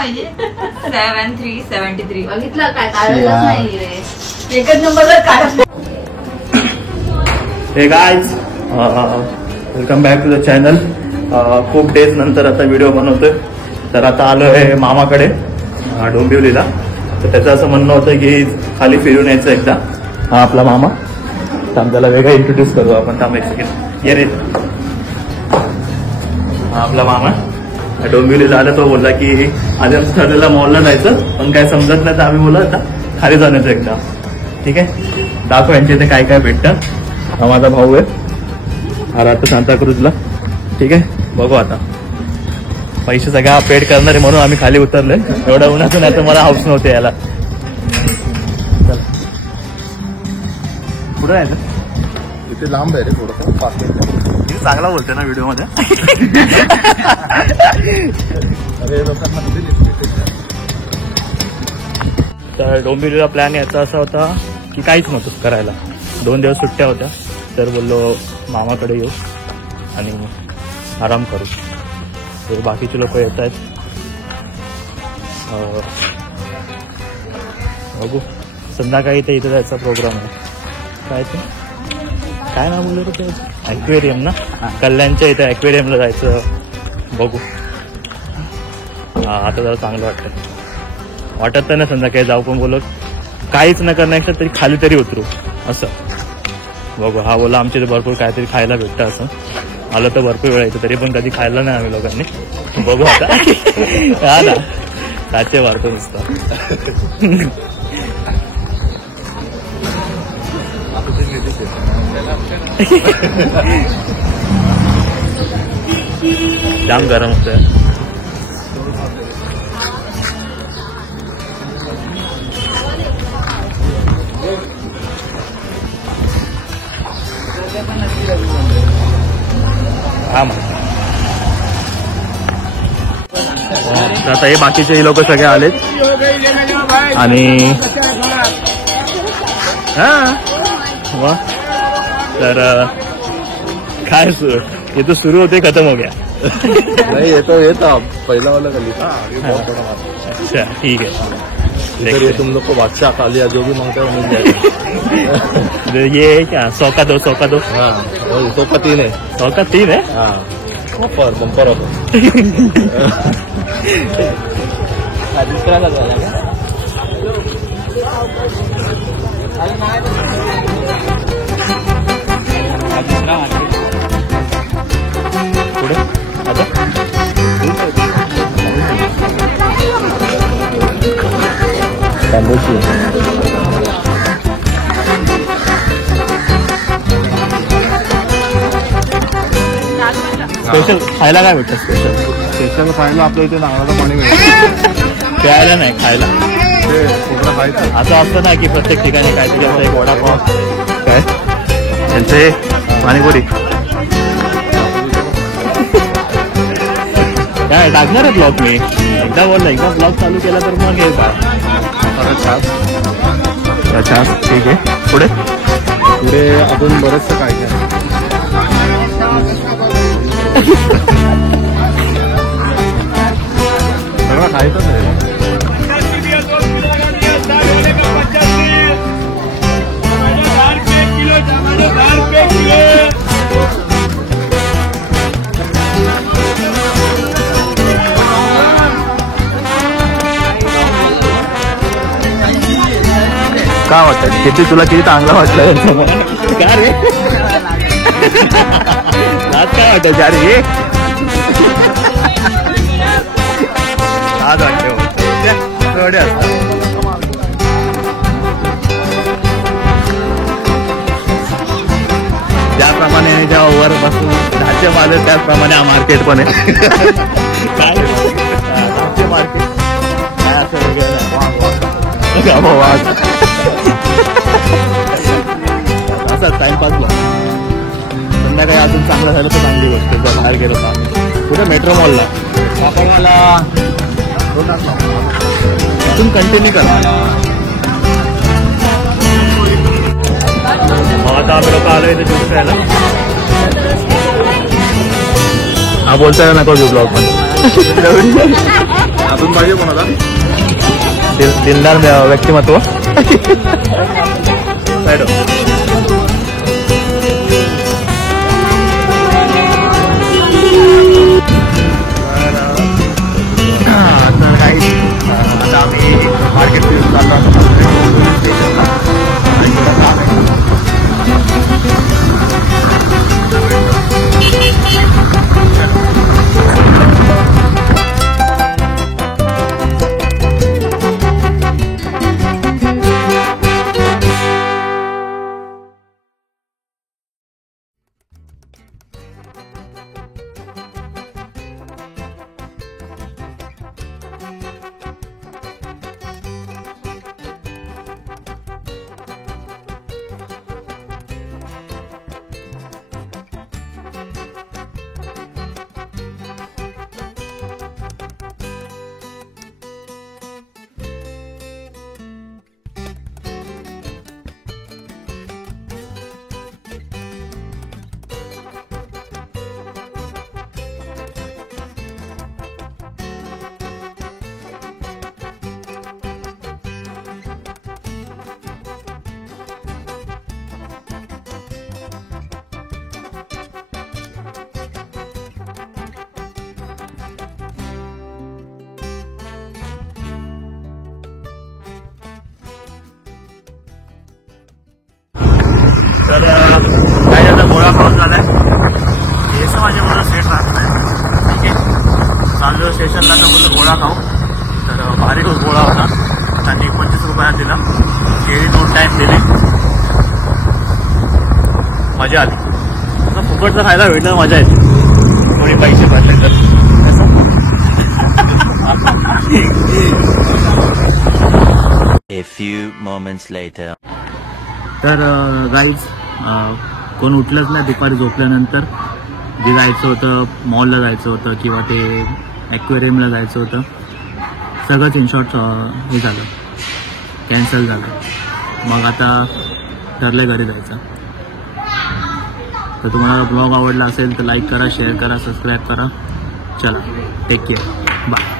पाहिजे 7373 बघितलं काय काढलंच नाही रे एकच नंबरला काढत. Hey guys welcome back to the channel. खूप डेज नंतर आता व्हिडिओ बनवतोय. तर आता आलो आहे मामाकडे डोंबिवलीला. तर त्याचं असं म्हणणं होतं की खाली फिरून यायचं एकदा. हा आपला मामा. तर त्याला वेगळा इंट्रोड्यूस करू आपण. थांब एक सेकंड. ये रे. हा आपला मामा डोंबिवलीला आला. तो बोलला की आधी आमचं ठरलेला मॉलला जायचं पण काय समजत नाही तर आम्ही बोललो आता खाली जाण्याचं एकदा. ठीक आहे दाखव यांच्या इथे काय काय भेटतं. हा माझा भाऊ आहे. हा राहतो सांताक्रूजला. ठीक आहे बघू आता पैसे सगळ्या पेड करणारे म्हणून आम्ही खाली उतरलोय. एवढ्या उन्हाचं नाही तर मला हाऊस नव्हते याला. कुठं आहे इथे लांब आहे रे थोडंसं 5 मिनिट. चांगला बोलतोय ना व्हिडिओ मध्ये. अरे लोकांना तर डोंबिवलीला प्लॅन याचा असा होता की काहीच नव्हतं करायला. 2 दिवस सुट्ट्या होत्या. तर बोललो मामाकडे येऊ आणि आराम करू. तर बाकीचे लोक येत आहेत. बघू संध्याकाळी ते इथे जायचा प्रोग्राम आहे. काय नाव बोललं होतं ते ॲक्वेरियम ना. कल्याणच्या इथे ॲक्वेरियमला जायचं. बघू आता जरा चांगलं वाटत तर ना संध्याकाळी जाऊ. पण बोलत काहीच न करण्यापेक्षा तरी खाली तरी उतरू असं. बघू हा बोला आमच्या इथे भरपूर काहीतरी खायला भेटतं असं. आलं तर भरपूर वेळ येतं तरी पण कधी खायला नाही आम्ही लोकांनी. बघू आता. हा ना साचे मारतो नुसतं. जाम गरम होतंय. हा मग आता हे बाकीचे लोक सगळे आलेत आणि हा वा. तर काय ये तो सुरू होते खतम हो गया. नहीं येतो पहिला वाला गली था. अच्छा ठीक है. ये तुम लोग को बादशाह खा लिया जो भी मांगते हो मिल जाएगा. ये है क्या 100 का 2 100 का 2. हाँ 100 का 3 है. 100 का 3 है. हाँ ऑफर बम्पर ऑफर. पुढे आता स्पेशल खायला काय भेटतं. स्पेशल खायला आपल्या इथे नारळाचं पाणी मिळतं. प्यायला नाही खायला. ते खोबरं खायचं. असं असतं ना की प्रत्येक ठिकाणी काहीतरी असं एक वडापाव काय त्यांचे पाणीपुरी काय टाकणार आहे ब्लॉग. मी एकदा बोलला एकदा ब्लॉग चालू केला तर मग हे काय अच्छा ठीक आहे. पुढे अजून बरंचसं काय काय सगळं खायचंच आहे. काय वाटतं किती तुला किती चांगलं वाटलं काय रे. आज काय वाटत अरे आज वाटते ज्याप्रमाणे जेव्हा वर बसून ढाचे मारले त्याचप्रमाणे हा मार्केट पण आहे. काय ढाचे मार्केट काय असं वेगळं असं टाइमपास ला. संध्याकाळी अजून चांगलं झालं तर चांगली गोष्ट. बाहेर गेलो का कुठे मेट्रो मॉलला आपण मला इथून कंटिन्यू करा. आता आम्ही लोक आलो इथे ज्यूस प्यायला. हा बोलताय नको ब्लॉग पण अजून पाहिजे कोणाला? दिलदार व्यक्तिमत्व. Right on. तर काही आता आम्ही मार्केट चाललो तर काही आता गोळा खाऊन झालाय. केस माझे मुलं सेट राहत नाही. ठीक आहे, चाललो स्टेशनला तर मुलं गोळा खाऊ. तर भारी गोळा होता. त्यांनी 25 रुपयात दिला. केळी 2 टाइम दिली. मजा आली. आता फुकटचं खायला भेटलं मजा येते. थोडी पैसे भरले तर A few moments later. तर गाईज कोण उठलंच नाही दुपारी झोपल्यानंतर. जे जायचं होतं मॉलला जायचं होतं किंवा ते ॲक्वेरियमला जायचं होतं सगळंच इन शॉर्ट हे झालं, कॅन्सल झालं. मग आता ठरलं घरी जायचं. तर तुम्हाला ब्लॉग आवडला असेल तर लाईक करा, शेअर करा, सबस्क्राईब करा. चला, टेक केअर, बाय.